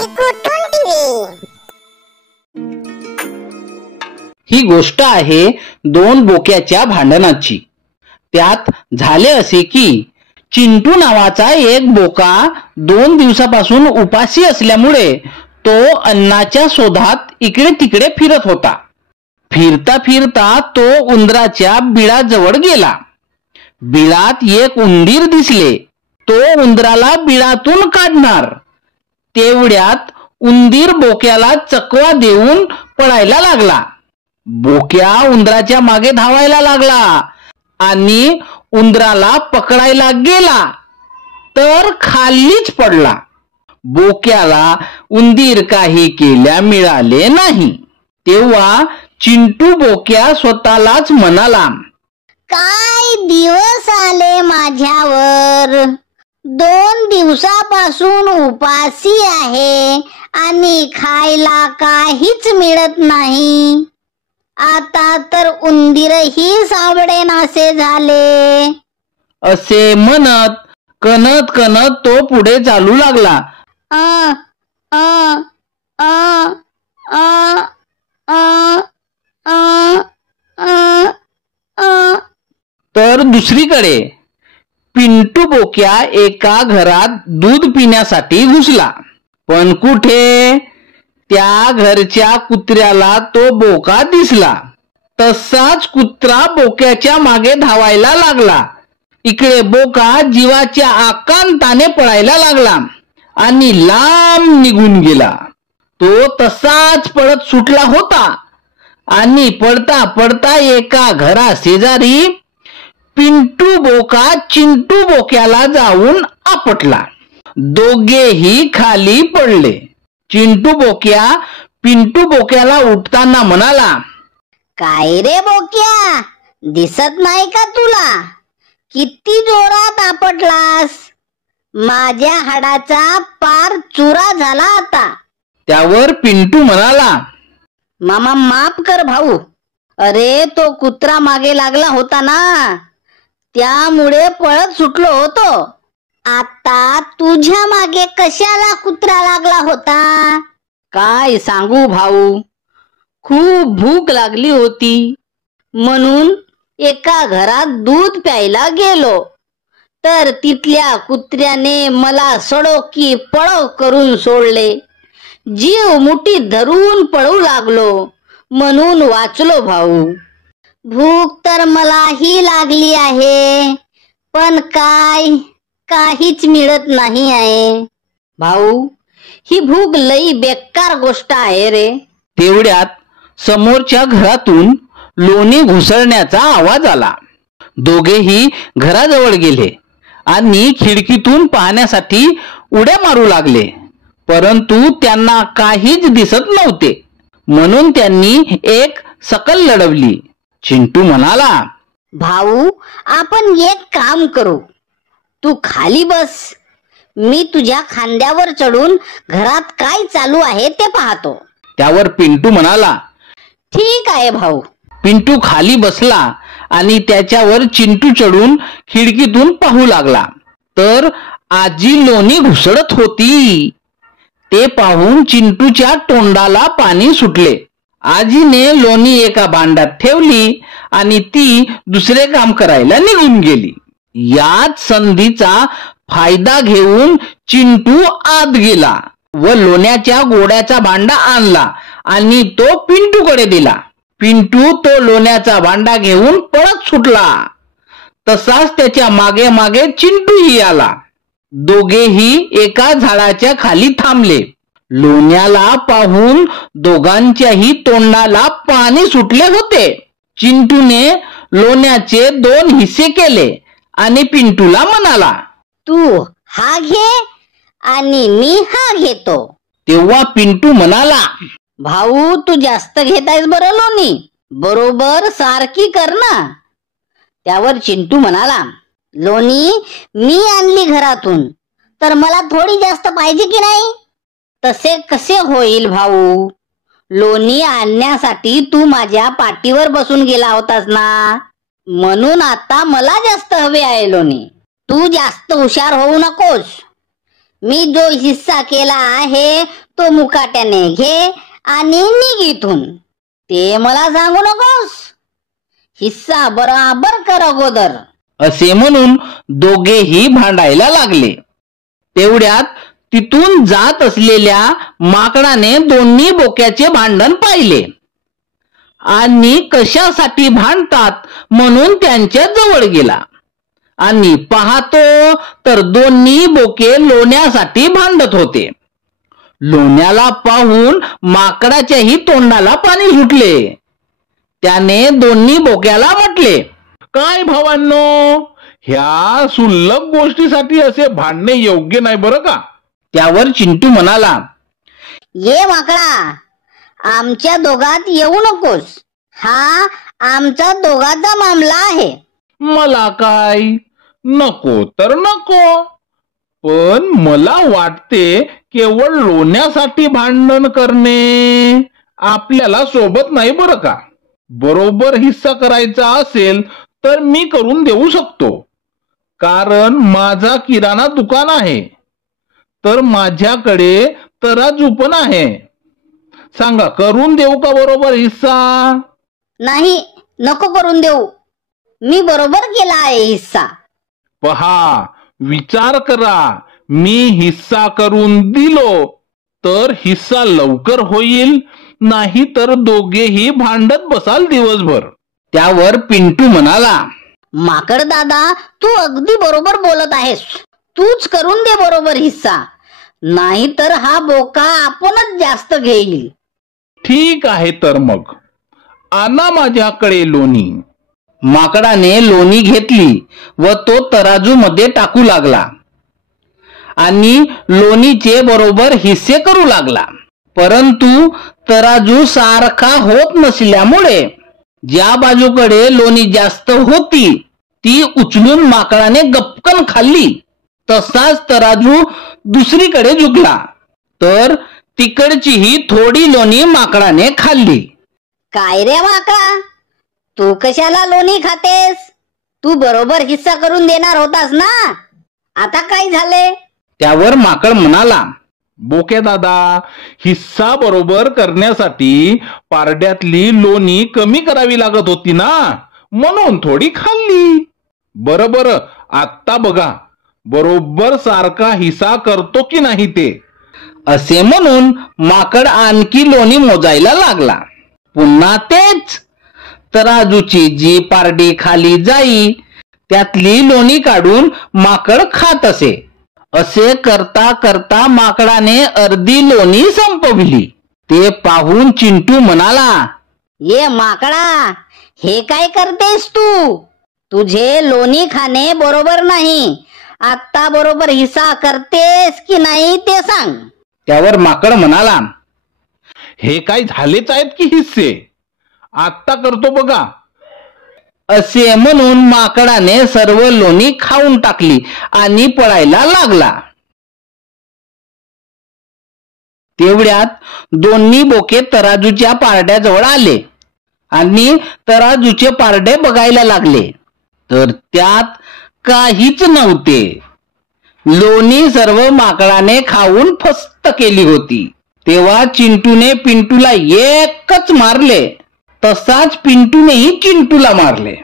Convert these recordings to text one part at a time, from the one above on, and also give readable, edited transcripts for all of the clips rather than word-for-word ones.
चिकूटून TV. ही गोष्ट आहे दोन बोक्याच्या भांडणाची। त्यात झाले असे की चिंटू नावाचा एक बोका 2 दिवसापासून उपाशी असल्यामुळे तो अन्नाच्या शोधात इकडे तिकडे फिरत होता। फिरता फिरता तो उंदराच्या बिळाजवळ गेला। बिळात एक उंदीर दिसले। तो उंदराला बिळातून काढणार तेवढ्यात उंदीर बोक्याला चकवा देऊन पळायला लागला। बोक्या उंदराच्या मागे धावायला लागला आणि उंदराला पकडायला गेला तर खालीच पडला। बोक्याला उंदीर काही केल्या मिळाले नाही। तेव्हा चिंटू बोक्या स्वतःलाच म्हणाला, काय दिवस आले माझ्यावर। 2 दिवसापासून उपाशी आहे आणि खायला काहीच मिळत नाही। आता तर उंदीरही सावडेनासे झाले। असे म्हणत कणत कणत तो पुढे चालू लागला। आ आ आ आ आ आ आ। तर दुसरीकडे पिंटू बोक्या एका घरात दूध पिण्यासाठी घुसला। पण कुठे त्या घरच्या कुत्र्याला तो बोका दिसला। तसाच कुत्रा बोक्याच्या मागे धावायला लागला। इकडे बोका जीवाच्या आकांताने पळायला लागला आणि लांब निघून गेला। तो तसाच पळत सुटला होता आणि पडता पडता एका घरा शेजारी पिंटू बोका चिंटू बोक्याला जाऊन आपटला। दोघेही खाली पडले। चिंटू बोक्या पिंटू बोक्याला उठताना म्हणाला, काय रे बोक्या, दिसत नाही का तुला? किती जोरात आपटलास। माझ्या हाडाचा पार चुरा झाला आता। त्यावर पिंटू म्हणाला, मामा माफ कर भाऊ। अरे तो कुत्रा मागे लागला होता ना, त्यामुळे पळत सुटलो होतो। आता तुझ्या मागे कशाला कुत्रा लागला होता? काय सांगू भाऊ, खूप भूक लागली होती म्हणून एका घरात दूध प्यायला गेलो तर तिथल्या कुत्र्याने मला सडो की पळो करून सोडले। जीव मुठीत धरून पळू लागलो म्हणून वाचलो भाऊ। भूक तर मलाही लागली आहे, पण काहीच मिळत नाही आहे। भाऊ, ही भूक लई बेकार गोष्ट आहे रे। तेवढ्यात समोरच्या घरातून लोणी घुसळण्याचा आवाज आला। दोघेही घराजवळ गेले आणि खिडकीतून पाहण्यासाठी उड्या मारू लागले, परंतु त्यांना काहीच दिसत नव्हते। म्हणून त्यांनी एक सकल लढवली। चिंटू म्हणाला, भाऊ आपण एक काम करू, तू खाली बस, मी तुझ्या खांद्यावर चढून घरात काय चालू आहे ते पाहतो। त्यावर पिंटू म्हणाला, ठीक आहे भाऊ। पिंटू खाली बसला आणि त्याच्यावर चिंटू चढून खिडकीतून पाहू लागला तर आजी लोणी घुसळत होती। ते पाहून चिंटूच्या तोंडाला पाणी सुटले। आजीने लोणी एका भांड्यात ठेवली आणि ती दुसरे काम करायला निघून गेली। याच संधीचा फायदा घेऊन चिंटू आत गेला व लोण्याच्या गोड्याचा भांडा आणला आणि तो पिंटूकडे दिला। पिंटू तो लोण्याचा भांडा घेऊन पळत सुटला। तसाच त्याच्या मागे मागे चिंटूही आला। दोघेही एका झाडाच्या खाली थांबले। लोण्याला पाहून दोघांच्याही तोंडाला पाणी सुटले होते। चिंटूने लोण्याचे 2 हिस्से केले आणि पिंटूला म्हणाला, तू हा घे आणि मी हा घेतो। तेव्हा पिंटू म्हणाला, भाऊ तू जास्त घेतायस बरं लोणी, बरोबर सारखी कर ना। त्यावर चिंटू म्हणाला, लोणी मी आणली घरातून तर मला थोडी जास्त पाहिजे की नाही? तसे कसे होईल भाऊ, लोणी आणण्यासाठी तू माझ्या पाठीवर बसून गेला होतास ना, म्हणून आता मला जास्त हवे आहे लोणी। तू जास्त हुशार होऊ नकोस। मी जो हिस्सा केला आहे तो मुकाट्याने घे आणि निघ इथून. ते मला सांगू नकोस. हिस्सा बराबर कर अगोदर. असे म्हणून दोघेही भांडायला लागले. तेवढ्यात तिथून जात असलेल्या माकडाने दोन्ही बोक्याचे भांडण पाहिले आणि कशासाठी भांडतात म्हणून त्यांच्या जवळ गेला आणि पाहतो तर दोन्ही बोके लोण्यासाठी भांडत होते. लोण्याला पाहून माकडाच्याही तोंडाला पाणी सुटले. त्याने दोन्ही बोक्याला म्हटले, काय भावांनो, ह्या सुलभ गोष्टीसाठी असे भांडणे योग्य नाही बरं का. त्यावर चिंटू म्हणाला, ये माकडा, आमच्या दोघात येऊ नकोस. हा आमचा दोघाचा मामला आहे. मला काय, नको तर नको, पण मला वाटते केवळ लोण्यासाठी भांडण करणे आपल्याला सोबत नाही बरं का. बरोबर हिस्सा करायचा असेल तर मी करून देऊ शकतो, कारण माझा किराणा दुकान आहे, तर माझ्याकडे तराजू पण आहे. सांगा, करून देऊ का बरोबर हिस्सा. नाही, नको करून देऊ. मी बरोबर केला आहे हिस्सा. पहा, विचार करा, मी हिस्सा करून दिलो तर हिस्सा लवकर होईल, नाही तर दोघेही भांडत बसाल दिवसभर. त्यावर पिंटू म्हणाला, माकड दादा, तू अगदी बरोबर बोलत आहेस. तूच करून दे बरोबर हिस्सा, नाही तर हा बोका आपणच जास्त घेईल. ठीक आहे, तर मग आणा माझ्याकडे लोणी. माकडाने लोणी घेतली व तो तराजू मध्ये टाकू लागला आणि लोणीचे बरोबर हिस्से करू लागला. परंतु तराजू सारखा होत नसल्यामुळे ज्या बाजूकडे लोणी जास्त होती ती उचलून माकडाने गपकन खाल्ली. तसाच तराजू दुसरीकडे झुकला तर तिकडचीही थोडी लोणी माकडाने खाल्ली. काय रे माकडा, तू कशाला लोणी खातेस? तू बरोबर हिस्सा करून देणार होतास ना, आता काय झाले? त्यावर माकड म्हणाला, बोके दादा, हिस्सा बरोबर करण्यासाठी पारड्यातली लोणी कमी करावी लागत होती ना, म्हणून थोडी खाल्ली. बरं, आता बघा बरोबर सारखा हिस्सा करतो की नाही ते. असे म्हणून माकड आणखी लोणी मोजायला लागला. पुन्हा तेच. तराजूची जी पारडी खाली जाई त्यातली लोणी काढून माकड खात असे. असे करता करता माकडाने अर्धी लोणी संपविली. ते पाहून चिंटू म्हणाला, ये माकडा, हे काय करतेस तू? तुझे लोणी खाणे बरोबर नाही. आता बरोबर हिस्सा करतेस की नाही ते सांग. त्यावर माकड म्हणाला, हे काय झालेच आहेत की हिस्से, आता करतो बघा. असे म्हणून माकडाने सर्व लोणी खाऊन टाकली आणि पळायला लागला. तेवढ्यात दोन्ही बोके तराजूच्या पारड्याजवळ आले आणि तराजूचे पारडे बघायला लागले तर त्यात काहीच नव्हते. लोणी सर्व माकडाने खाऊन फस्त केली होती. तेव्हा चिंटूने पिंटूला एकच मारले. तसाच पिंटूनेही चिंटूला मारले.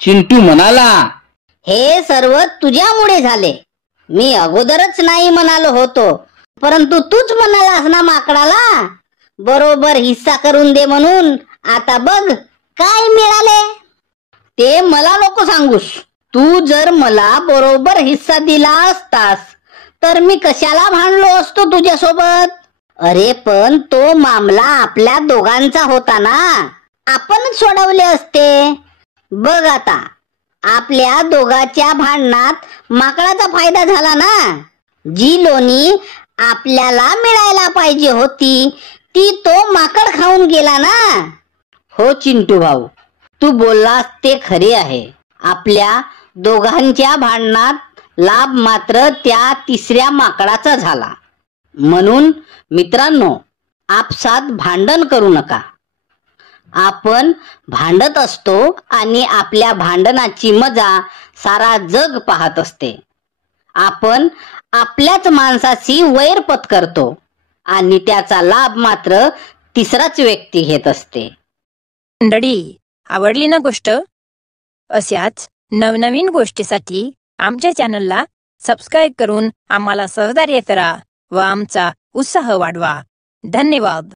चिंटू म्हणाला, हे सर्व तुझ्यामुळे झाले. मी अगोदरच नाही म्हणालो होतो, परंतु तूच म्हणालास ना माकडाला बरोबर हिस्सा करून दे म्हणून. आता बघ काय मिळाले ते मला नको सांगूस. तू जर मला बरोबर हिस्सा दिला असतास तर मी कशाला भांडलो असतो तुझ्यासोबत. अरे पण तो मामला आपल्या दोघांचा होता ना, आपणच सोडवले असते. बघ आता आपल्या दोघांच्या भांडणात माकडाचा फायदा झाला ना. जी लोणी आपल्याला मिळायला पाहिजे होती ती तो माकड खाऊन गेला ना. हो चिंटू भाऊ, तू बोललास ते खरे आहे. आपल्या दोघांच्या भांडणात लाभ मात्र त्या तिसऱ्या माकडाचा झाला. म्हणून मित्रांनो, आपसात भांडण करू नका. आपण भांडत असतो आणि आपल्या भांडणाची मजा सारा जग पाहत असते. आपण आपल्याच माणसाशी वैर पत्करतो आणि त्याचा लाभ मात्र तिसराच व्यक्ती घेत असते. मंडळी, आवडली ना गोष्ट? अशाच नवनवीन गोष्टीसाठी आमच्या चॅनलला सबस्क्राईब करून आम्हाला सहकार्य करा व आमचा उत्साह वाढवा. धन्यवाद.